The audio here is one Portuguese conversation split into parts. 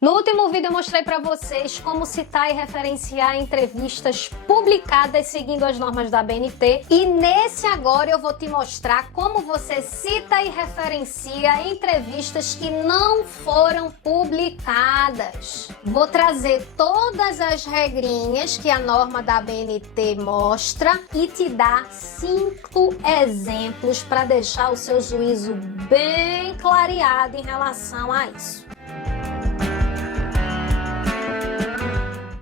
No último vídeo eu mostrei para vocês como citar e referenciar entrevistas publicadas seguindo as normas da ABNT, e nesse agora eu vou te mostrar como você cita e referencia entrevistas que não foram publicadas. Vou trazer todas as regrinhas que a norma da ABNT mostra e te dar 5 exemplos para deixar o seu juízo bem clareado em relação a isso.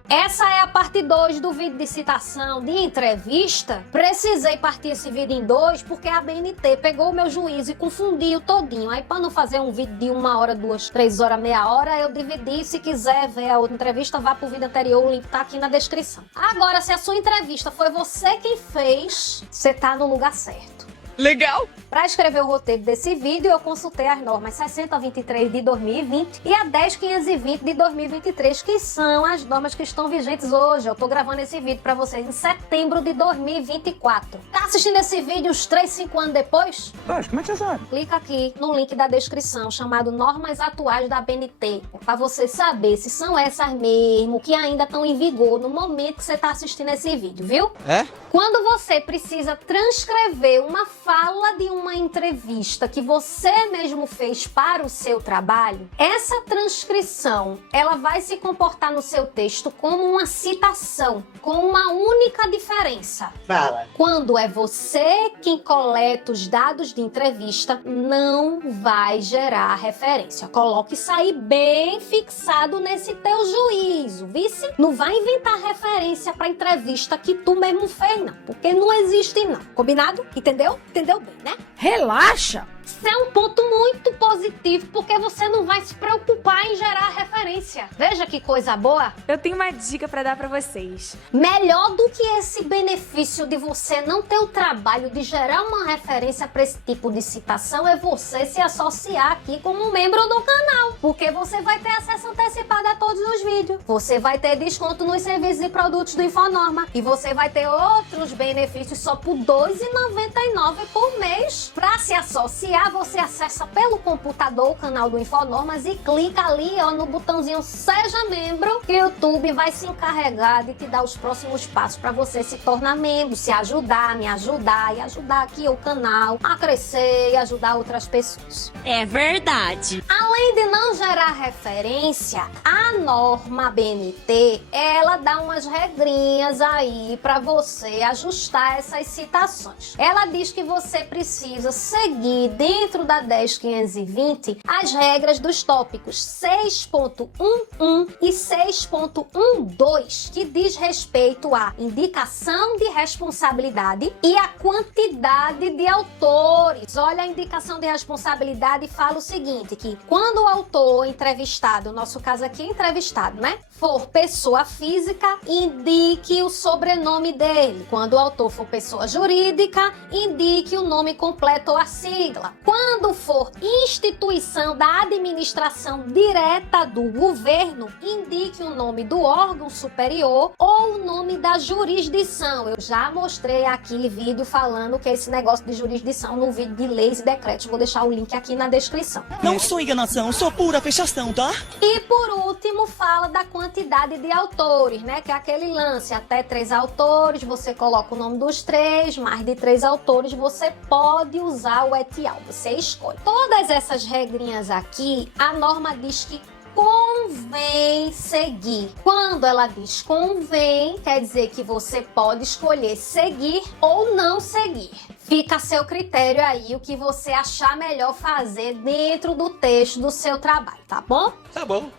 Essa é a parte 2 do vídeo de citação de entrevista. Precisei partir esse vídeo em 2 porque a ABNT pegou o meu juízo e confundiu todinho. Aí, para não fazer um vídeo de 1 hora, 2, 3 horas, meia hora, eu dividi. Se quiser ver a outra entrevista, vá pro vídeo anterior, o link tá aqui na descrição. Agora, se a sua entrevista foi você quem fez, você tá no lugar certo. Legal! Para escrever o roteiro desse vídeo, eu consultei as normas 6023 de 2020 e a 10520 de 2023, que são as normas que estão vigentes hoje. Eu tô gravando esse vídeo para vocês em setembro de 2024. Tá assistindo esse vídeo uns 3, 5 anos depois? Poxa, como é que você sabe? Clica aqui no link da descrição, chamado Normas Atuais da ABNT, para você saber se são essas mesmo que ainda estão em vigor no momento que você tá assistindo esse vídeo, viu? É? Quando você precisa transcrever uma fala de uma entrevista que você mesmo fez para o seu trabalho, essa transcrição, ela vai se comportar no seu texto como uma citação, com uma única diferença. Fala. Quando é você quem coleta os dados de entrevista, não vai gerar referência. Coloque isso aí bem fixado nesse teu juízo, vice? Não vai inventar referência para entrevista que tu mesmo fez, não, porque não existe não. Combinado? Entendeu? Entendeu bem, né? Relaxa! Isso é um ponto muito positivo, porque você não vai se preocupar em gerar referência. Veja que coisa boa. Eu tenho uma dica para dar para vocês. Melhor do que esse benefício de você não ter o trabalho de gerar uma referência para esse tipo de citação é você se associar aqui como membro do canal, porque você vai ter acesso antecipado a todos os vídeos. Você vai ter desconto nos serviços e produtos do Infonorma e você vai ter outros benefícios só por R$ 2,99 por mês. Para se associar, você acessa pelo computador o canal do Infonormas e clica ali no botãozinho Seja Membro, que o YouTube vai se encarregar de te dar os próximos passos para você se tornar membro, se ajudar, me ajudar e ajudar aqui o canal a crescer e ajudar outras pessoas. É verdade! Além de não gerar referência, a norma BNT, ela dá umas regrinhas aí para você ajustar essas citações. Ela diz que você precisa seguir dentro da 10520 as regras dos tópicos 6.11 e 6.12, que diz respeito à indicação de responsabilidade e a quantidade de autores. Olha, a indicação de responsabilidade fala o seguinte, que quando o autor entrevistado, no nosso caso aqui entrevistado, né, for pessoa física, indique o sobrenome dele. Quando o autor for pessoa jurídica, indique o nome completo ou a sigla. Quando for instituição da administração direta do governo, indique o nome do órgão superior ou o nome da jurisdição. Eu já mostrei aqui vídeo falando que é esse negócio de jurisdição no vídeo de leis e decretos. Vou deixar o link aqui na descrição. Não sou enganação, sou pura fechação, tá? E por último, fala da quantidade de autores, né? Que é aquele lance, até 3 autores, você coloca o nome dos 3, mais de 3 autores, você pode usar o et al. Você escolhe. Todas essas regrinhas aqui, a norma diz que convém seguir. Quando ela diz convém, quer dizer que você pode escolher seguir ou não seguir. Fica a seu critério aí o que você achar melhor fazer dentro do texto do seu trabalho, tá bom? Tá bom.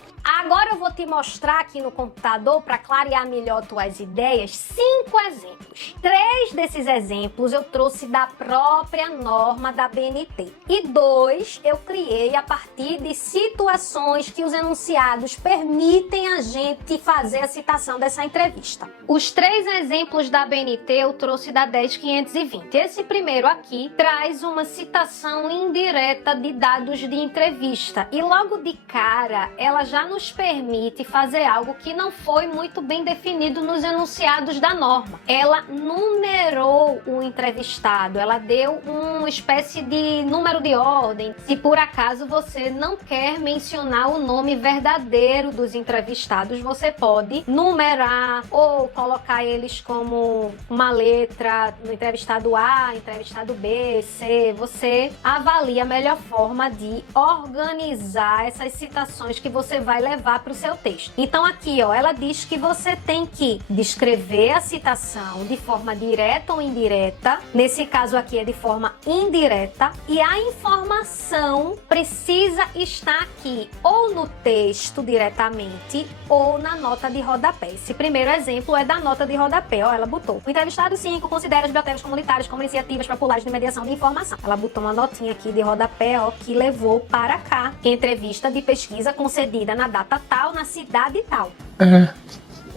Agora eu vou te mostrar aqui no computador, para clarear melhor tuas ideias, 5 exemplos. 3 desses exemplos eu trouxe da própria norma da BNT. E 2 eu criei a partir de situações que os enunciados permitem a gente fazer a citação dessa entrevista. Os 3 exemplos da BNT eu trouxe da 10520. Esse primeiro aqui traz uma citação indireta de dados de entrevista. E logo de cara, ela já nos permite fazer algo que não foi muito bem definido nos enunciados da norma. Ela numerou o entrevistado, ela deu uma espécie de número de ordem. Se por acaso você não quer mencionar o nome verdadeiro dos entrevistados, você pode numerar ou colocar eles como uma letra no entrevistado A, entrevistado B, C. Você avalia a melhor forma de organizar essas citações que você vai levar para o seu texto. Então aqui, ó, ela diz que você tem que descrever a citação de forma direta ou indireta. Nesse caso aqui é de forma indireta, e a informação precisa estar aqui ou no texto diretamente ou na nota de rodapé. Esse primeiro exemplo é da nota de rodapé, ó, ela botou: o entrevistado 5 considera as bibliotecas comunitárias como iniciativas populares de mediação de informação. Ela botou uma notinha aqui de rodapé, ó, que levou para cá: entrevista de pesquisa concedida na data tal, na cidade tal.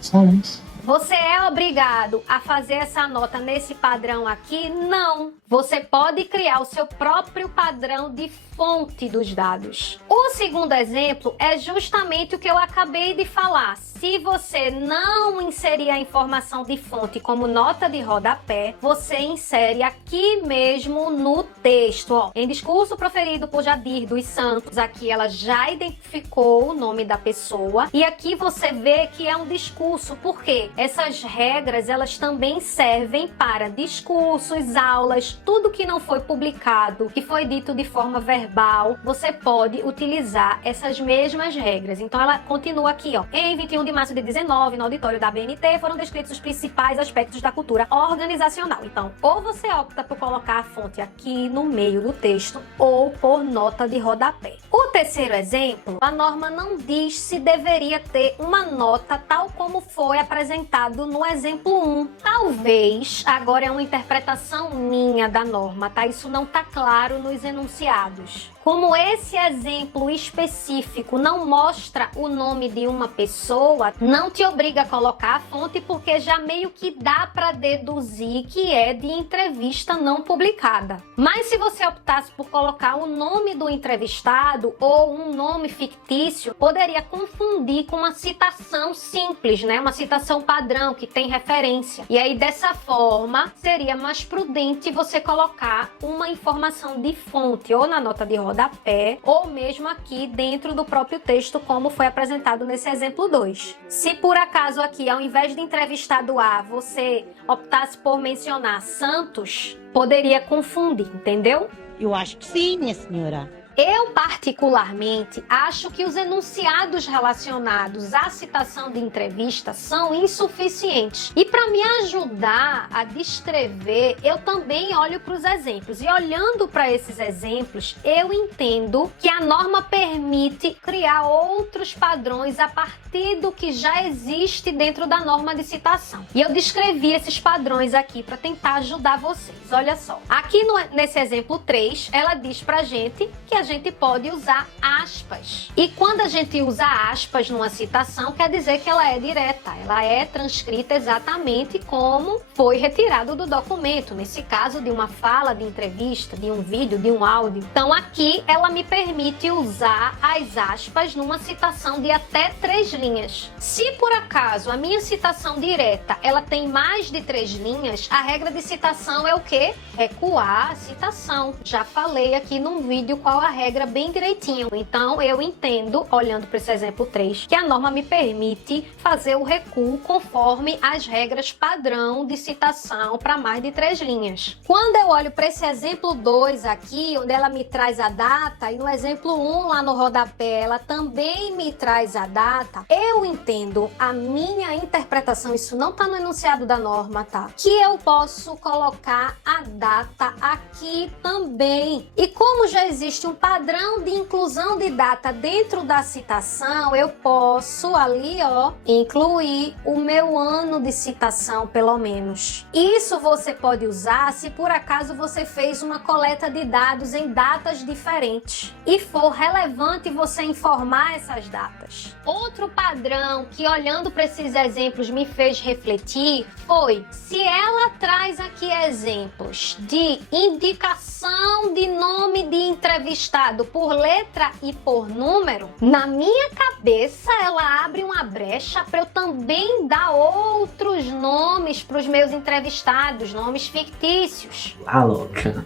Só isso. Você é obrigado a fazer essa nota nesse padrão aqui? Não. Você pode criar o seu próprio padrão de fonte dos dados. O segundo exemplo é justamente o que eu acabei de falar. Se você não inserir a informação de fonte como nota de rodapé, você insere aqui mesmo no texto. Ó, em discurso proferido por Jadir dos Santos, aqui ela já identificou o nome da pessoa, e aqui você vê que é um discurso. Por quê? Essas regras, elas também servem para discursos, aulas, tudo que não foi publicado, que foi dito de forma verbal, você pode utilizar essas mesmas regras. Então ela continua aqui, ó: em 21 de março de 19, no auditório da BNT, foram descritos os principais aspectos da cultura organizacional. Então, ou você opta por colocar a fonte aqui no meio do texto, ou por nota de rodapé. O terceiro exemplo, a norma não diz se deveria ter uma nota tal como foi apresentado no exemplo 1. Talvez, agora é uma interpretação minha da norma, tá? Isso não tá claro nos enunciados. Como esse exemplo específico não mostra o nome de uma pessoa, não te obriga a colocar a fonte, porque já meio que dá para deduzir que é de entrevista não publicada. Mas se você optasse por colocar o nome do entrevistado ou um nome fictício, poderia confundir com uma citação simples, né? Uma citação padrão que tem referência. E aí, dessa forma, seria mais prudente você colocar uma informação de fonte ou na nota de rodapé, ou mesmo aqui dentro do próprio texto, como foi apresentado nesse exemplo 2. Se por acaso aqui, ao invés de entrevistado A, você optasse por mencionar Santos, poderia confundir, entendeu? Eu acho que sim, minha senhora. Eu, particularmente, acho que os enunciados relacionados à citação de entrevista são insuficientes. E para me ajudar a descrever, eu também olho para os exemplos. E olhando para esses exemplos, eu entendo que a norma permite criar outros padrões a partir do que já existe dentro da norma de citação. E eu descrevi esses padrões aqui para tentar ajudar vocês. Olha só. Aqui nesse exemplo 3, ela diz pra gente que a gente pode usar aspas. E quando a gente usa aspas numa citação, quer dizer que ela é direta, ela é transcrita exatamente como foi retirado do documento, nesse caso de uma fala, de entrevista, de um vídeo, de um áudio. Então aqui ela me permite usar as aspas numa citação de até 3 linhas. Se por acaso a minha citação direta ela tem mais de 3 linhas, a regra de citação é o quê? Recuar a citação. Já falei aqui num vídeo qual a regra bem direitinho. Então eu entendo, olhando para esse exemplo 3, que a norma me permite fazer o recuo conforme as regras padrão de citação para mais de 3 linhas. Quando eu olho para esse exemplo 2 aqui, onde ela me traz a data, e no exemplo 1 lá no rodapé ela também me traz a data, eu entendo, a minha interpretação, isso não está no enunciado da norma, tá? Que eu posso colocar a data aqui também. E como já existe um padrão de inclusão de data dentro da citação, eu posso ali, ó, incluir o meu ano de citação, pelo menos. Isso você pode usar se por acaso você fez uma coleta de dados em datas diferentes e for relevante você informar essas datas. Outro padrão que, olhando para esses exemplos, me fez refletir foi: se ela traz aqui exemplos de indicação de nome de entrevistado entrevistado por letra e por número, na minha cabeça ela abre uma brecha para eu também dar outros nomes para os meus entrevistados, nomes fictícios. Ah, louca.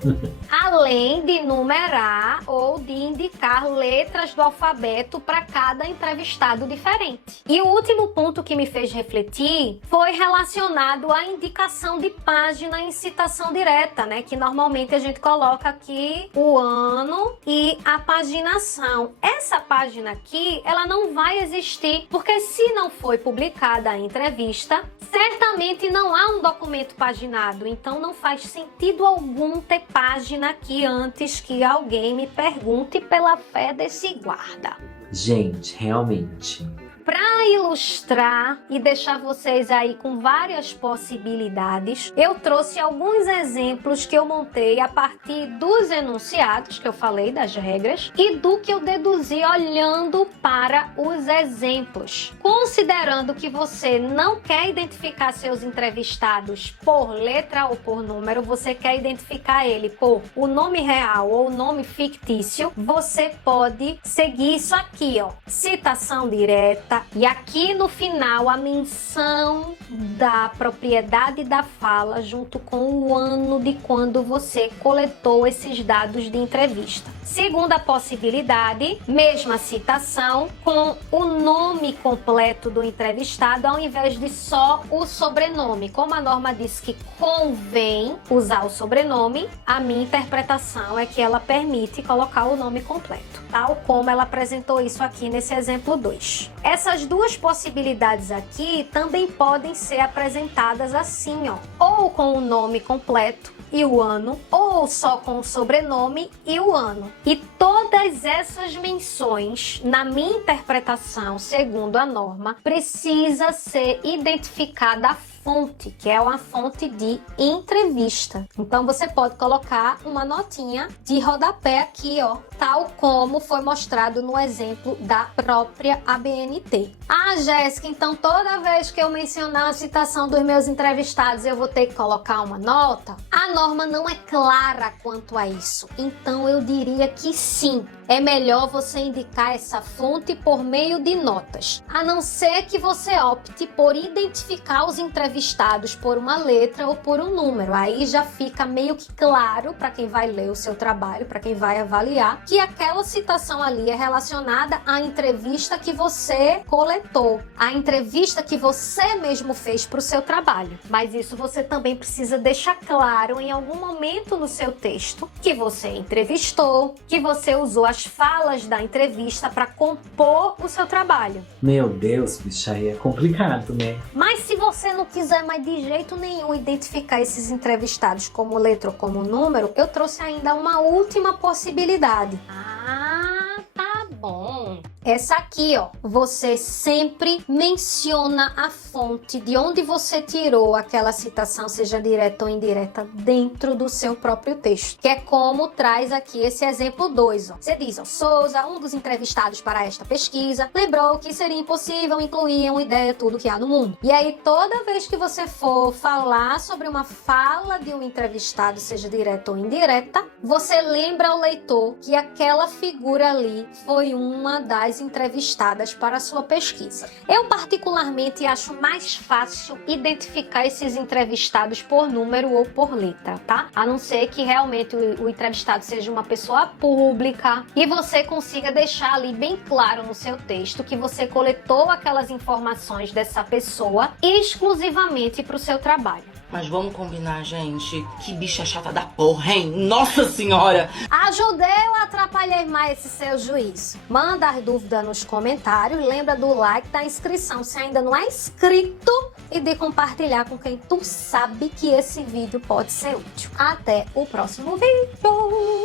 Além de numerar ou de indicar letras do alfabeto para cada entrevistado diferente. E o último ponto que me fez refletir foi relacionado à indicação de página em citação direta, né? Que normalmente a gente coloca aqui o ano e a paginação. Essa página aqui, ela não vai existir, porque se não foi publicada a entrevista, certamente não há um documento paginado, então não faz sentido algum ter página aqui antes que alguém me pergunte pela fé desse guarda. Gente, realmente. Para ilustrar e deixar vocês aí com várias possibilidades, eu trouxe alguns exemplos que eu montei a partir dos enunciados que eu falei, das regras, e do que eu deduzi olhando para os exemplos. Considerando que você não quer identificar seus entrevistados por letra ou por número, você quer identificar ele por o nome real ou o nome fictício, você pode seguir isso aqui, ó, citação direta. E aqui no final a menção da propriedade da fala junto com o ano de quando você coletou esses dados de entrevista. Segunda possibilidade, mesma citação com o nome completo do entrevistado ao invés de só o sobrenome. Como a norma diz que convém usar o sobrenome, a minha interpretação é que ela permite colocar o nome completo, tal como ela apresentou isso aqui nesse exemplo 2. Essas duas possibilidades aqui também podem ser apresentadas assim, ó, ou com o nome completo e o ano, ou só com o sobrenome e o ano. E todas essas menções, na minha interpretação, segundo a norma, precisa ser identificada a fonte, que é uma fonte de entrevista. Então você pode colocar uma notinha de rodapé aqui, ó, tal como foi mostrado no exemplo da própria ABNT. Ah, Jéssica, então toda vez que eu mencionar a citação dos meus entrevistados, eu vou ter que colocar uma nota? A norma não é clara quanto a isso. Então eu diria que sim. É melhor você indicar essa fonte por meio de notas, a não ser que você opte por identificar os entrevistados por uma letra ou por um número. Aí já fica meio que claro para quem vai ler o seu trabalho, para quem vai avaliar, que aquela citação ali é relacionada à entrevista que você coletou, à entrevista que você mesmo fez para o seu trabalho. Mas isso você também precisa deixar claro em algum momento no seu texto que você entrevistou, que você usou as falas da entrevista para compor o seu trabalho. Meu Deus, bicha, aí é complicado, né? Mas se você não quiser mais de jeito nenhum identificar esses entrevistados como letra ou como número, eu trouxe ainda uma última possibilidade. Ah, tá bom. Essa aqui, ó, você sempre menciona a fonte de onde você tirou aquela citação, seja direta ou indireta, dentro do seu próprio texto, que é como traz aqui esse exemplo 2, ó. Você diz, ó, Souza, um dos entrevistados para esta pesquisa, lembrou que seria impossível incluir uma ideia tudo que há no mundo. E aí, toda vez que você for falar sobre uma fala de um entrevistado, seja direta ou indireta, você lembra ao leitor que aquela figura ali foi uma das entrevistadas para a sua pesquisa. Eu particularmente acho mais fácil identificar esses entrevistados por número ou por letra, tá? A não ser que realmente o entrevistado seja uma pessoa pública e você consiga deixar ali bem claro no seu texto que você coletou aquelas informações dessa pessoa exclusivamente para o seu trabalho. Mas vamos combinar, gente. Que bicha chata da porra, hein? Nossa senhora! Ajudei ou atrapalhei mais esse seu juízo? Manda as dúvidas nos comentários. Lembra do like, da inscrição se ainda não é inscrito e de compartilhar com quem tu sabe que esse vídeo pode ser útil. Até o próximo vídeo!